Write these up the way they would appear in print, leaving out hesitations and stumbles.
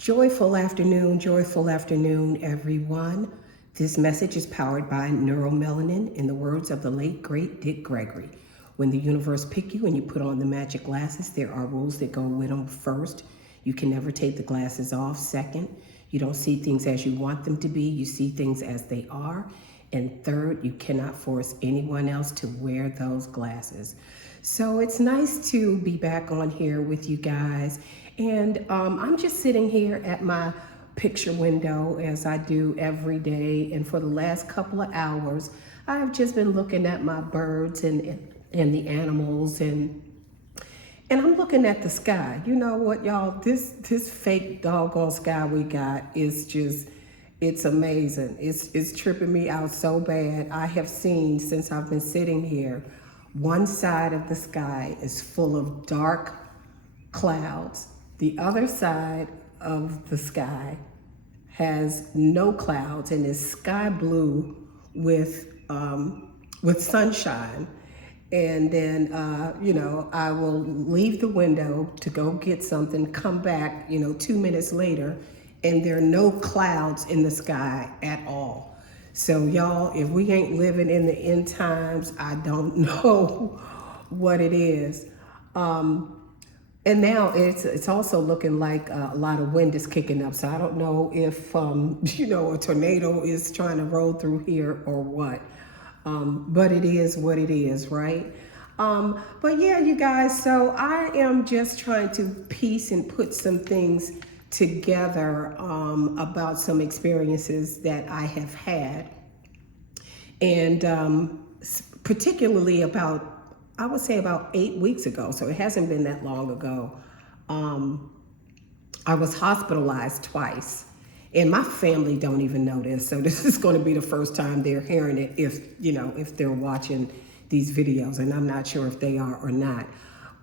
Joyful afternoon, everyone. This message is powered by neuromelanin, in the words of the late, great Dick Gregory. When the universe pick you and you put on the magic glasses, there are rules that go with them. First, you can never take the glasses off. Second, you don't see things as you want them to be. You see things as they are. And third, you cannot force anyone else to wear those glasses. So it's nice to be back on here with you guys. And I'm just sitting here at my picture window as I do every day. And for the last couple of hours, I've just been looking at my birds and the animals, and I'm looking at the sky. You know what, y'all? This fake doggone sky we got is just, it's amazing. It's tripping me out so bad. I have seen, since I've been sitting here, one side of the sky is full of dark clouds. The other side of the sky has no clouds and is sky blue with sunshine. And then, I will leave the window to go get something, come back, 2 minutes later, and there are no clouds in the sky at all. So y'all, if we ain't living in the end times, I don't know what it is. And now it's also looking like a lot of wind is kicking up. So I don't know if, a tornado is trying to roll through here or what. But it is what it is, right? But yeah, you guys, so I am just trying to piece and put some things together about some experiences that I have had. And particularly about, I would say about 8 weeks ago, so it hasn't been that long ago, I was hospitalized twice. And my family don't even know this, so this is going to be the first time they're hearing it if they're watching these videos, and I'm not sure if they are or not.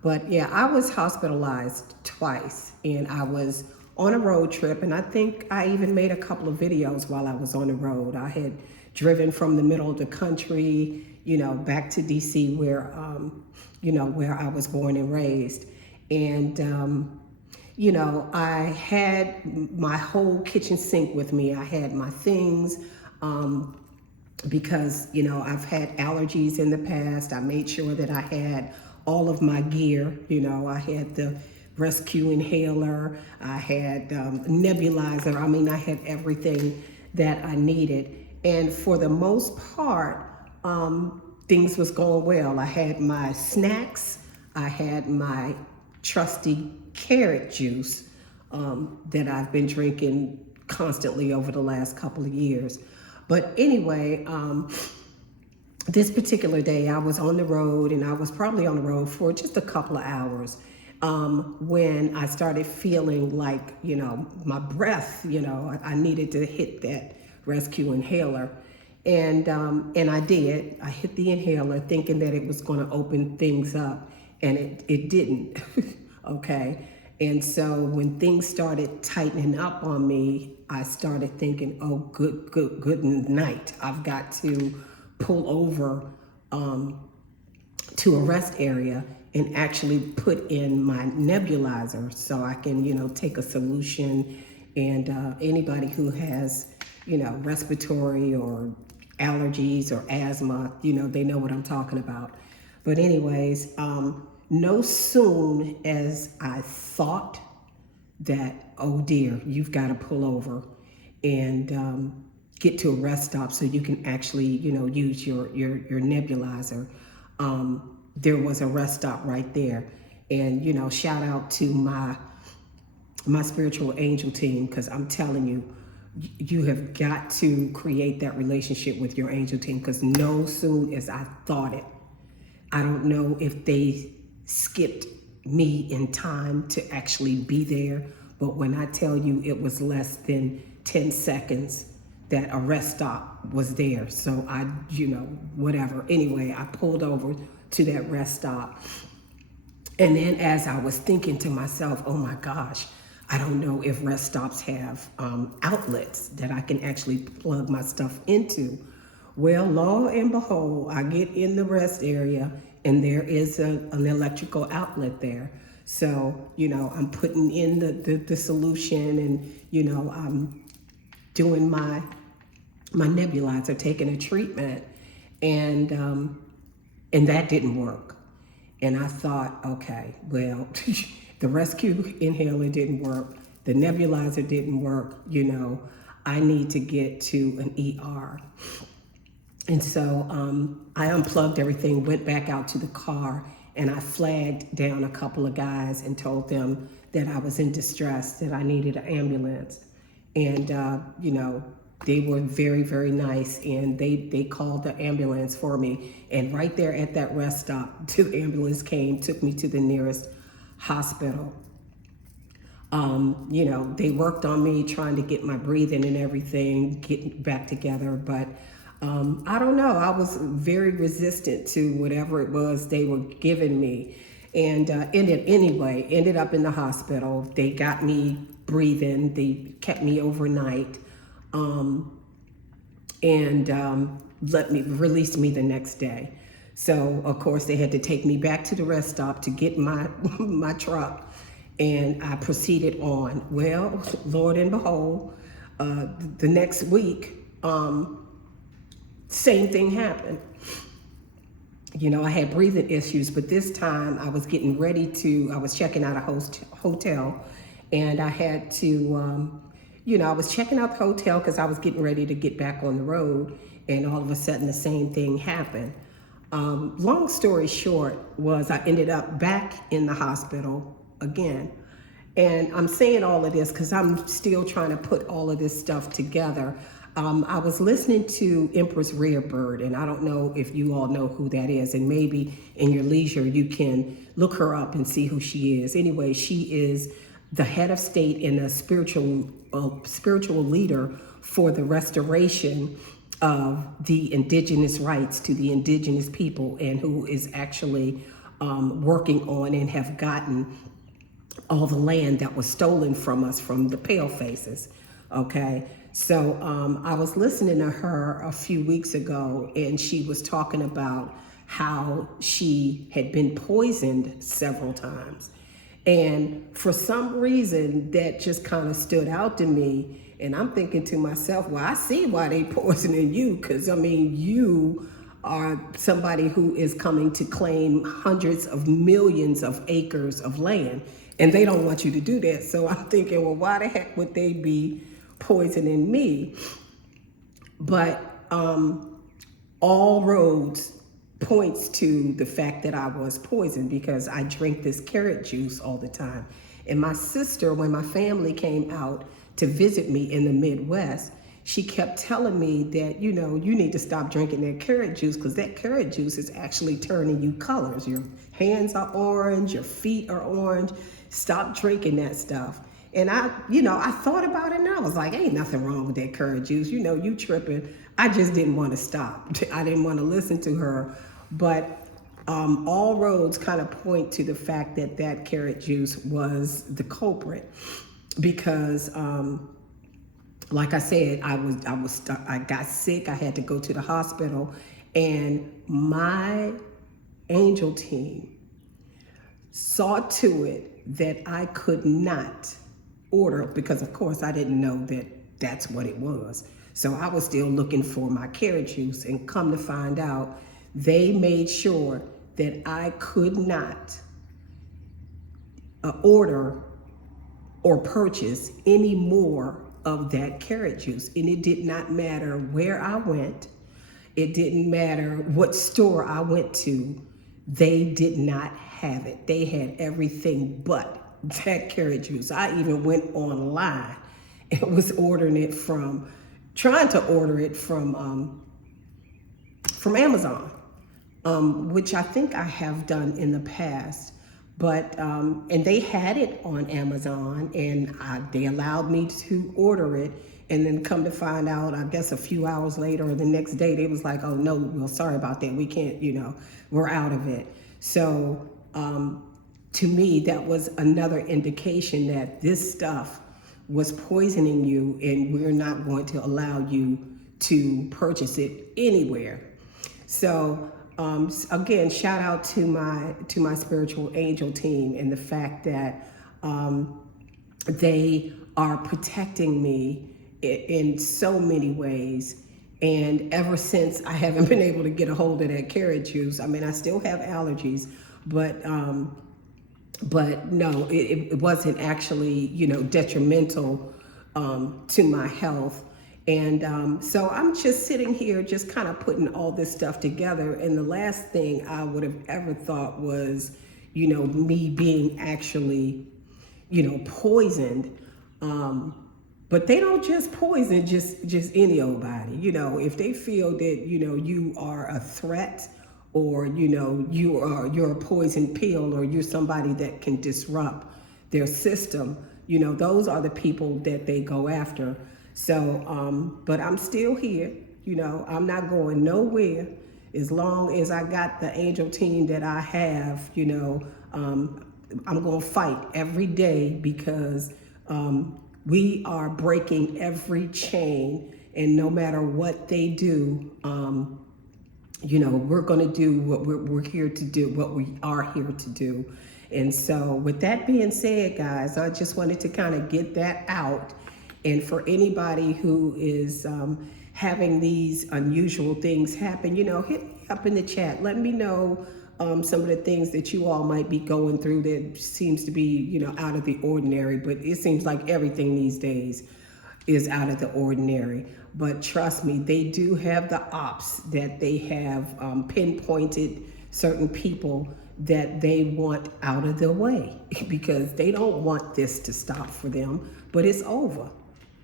But yeah, I was hospitalized twice, and I was on a road trip, and I think I even made a couple of videos while I was on the road. I had driven from the middle of the country, back to DC where I was born and raised. And, I had my whole kitchen sink with me. I had my things because, I've had allergies in the past. I made sure that I had all of my gear. I had the rescue inhaler. I had nebulizer. I mean, I had everything that I needed. And for the most part, things was going well. I had my snacks. I had my trusty carrot juice that I've been drinking constantly over the last couple of years. But anyway, this particular day I was on the road, and I was probably on the road for just a couple of hours when I started feeling like, my breath, I needed to hit that rescue inhaler. And I did. I hit the inhaler thinking that it was going to open things up, and it didn't. Okay. And so when things started tightening up on me, I started thinking, oh, good night. I've got to pull over to a rest area and actually put in my nebulizer so I can, take a solution. And anybody who has, respiratory or allergies or asthma, they know what I'm talking about. But anyways, no soon as I thought that, oh dear, you've got to pull over and get to a rest stop so you can actually, use your nebulizer. There was a rest stop right there. And, shout out to my spiritual angel team, because I'm telling you, you have got to create that relationship with your angel team, because no soon as I thought it, I don't know if they skipped me in time to actually be there, but when I tell you it was less than 10 seconds that a rest stop was there. So I, whatever. Anyway, I pulled over to that rest stop. And then as I was thinking to myself, oh my gosh, I don't know if rest stops have outlets that I can actually plug my stuff into. Well, lo and behold, I get in the rest area and there is an electrical outlet there. So, I'm putting in the solution, and, I'm doing my nebulizer, taking a treatment, and that didn't work. And I thought, okay, well, the rescue inhaler didn't work, the nebulizer didn't work, I need to get to an ER. And so I unplugged everything, went back out to the car, and I flagged down a couple of guys and told them that I was in distress, that I needed an ambulance. And, they were very, very nice, and they called the ambulance for me. And right there at that rest stop, the ambulance came, took me to the nearest hospital. They worked on me trying to get my breathing and everything, getting back together. But I don't know, I was very resistant to whatever it was they were giving me. And ended up in the hospital. They got me breathing, they kept me overnight, and released me the next day. So of course they had to take me back to the rest stop to get my my truck, and I proceeded on. Well, Lord and behold, the next week, same thing happened. I had breathing issues, but this time I was getting ready I was checking out a hotel, and I had to, I was checking out the hotel because I was getting ready to get back on the road, and all of a sudden the same thing happened. Long story short was I ended up back in the hospital again. And I'm saying all of this because I'm still trying to put all of this stuff together. I was listening to Empress Rare Bird, and I don't know if you all know who that is, and maybe in your leisure you can look her up and see who she is. Anyway, she is the head of state and a spiritual leader for the restoration of the indigenous rights to the indigenous people, and who is actually working on and have gotten all the land that was stolen from us from the Pale Faces. Okay, so I was listening to her a few weeks ago, and she was talking about how she had been poisoned several times. And for some reason, that just kind of stood out to me. And I'm thinking to myself, well, I see why they poisoning you, because you are somebody who is coming to claim hundreds of millions of acres of land, and they don't want you to do that. So I'm thinking, well, why the heck would they be poisoning me? But all roads points to the fact that I was poisoned because I drink this carrot juice all the time. And my sister, when my family came out to visit me in the Midwest, she kept telling me that, you need to stop drinking that carrot juice, because that carrot juice is actually turning you colors. Your hands are orange, your feet are orange. Stop drinking that stuff. And I thought about it, and I was like, ain't nothing wrong with that carrot juice. You tripping. I just didn't want to stop. I didn't want to listen to her. But all roads kind of point to the fact that carrot juice was the culprit, because like I said, I got sick. I had to go to the hospital, and my angel team saw to it that I could not order, because of course I didn't know that that's what it was. So I was still looking for my carrot juice, and come to find out, they made sure that I could not order or purchase any more of that carrot juice. And it did not matter where I went. It didn't matter what store I went to. They did not have it. They had everything but that carrot juice. I even went online and was trying to order it from Amazon, which I think I have done in the past. But, and they had it on Amazon, and they allowed me to order it. And then come to find out, I guess a few hours later or the next day, they was like, oh no, well, sorry about that. We can't, we're out of it. So to me, that was another indication that this stuff was poisoning you, and we're not going to allow you to purchase it anywhere. So Again, shout out to my spiritual angel team and the fact that they are protecting me in so many ways. And ever since I haven't been able to get a hold of that carrot juice, I mean, I still have allergies, but no, it wasn't actually, detrimental to my health. And so I'm just sitting here, just kind of putting all this stuff together. And the last thing I would have ever thought was, me being actually, poisoned. But they don't just poison just any old body. If they feel that, you are a threat, or, you're a poison pill, or you're somebody that can disrupt their system, those are the people that they go after. So, but I'm still here, I'm not going nowhere. As long as I got the angel team that I have, I'm going to fight every day, because we are breaking every chain, and no matter what they do, we're going to do what we're here to do, what we are here to do. And so with that being said, guys, I just wanted to kind of get that out. And for anybody who is having these unusual things happen, hit me up in the chat. Let me know some of the things that you all might be going through that seems to be, out of the ordinary. But it seems like everything these days is out of the ordinary. But trust me, they do have the ops that they have pinpointed certain people that they want out of the way, because they don't want this to stop for them. But it's over.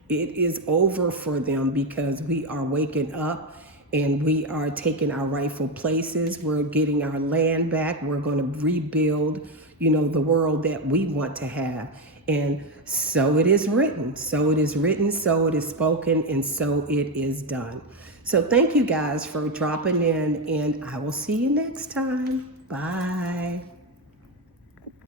It is over for them, because we are waking up and we are taking our rightful places. We're getting our land back. We're going to rebuild, the world that we want to have. And so it is written, so it is written, so it is spoken, and so it is done. So thank you guys for dropping in, and I will see you next time. Bye.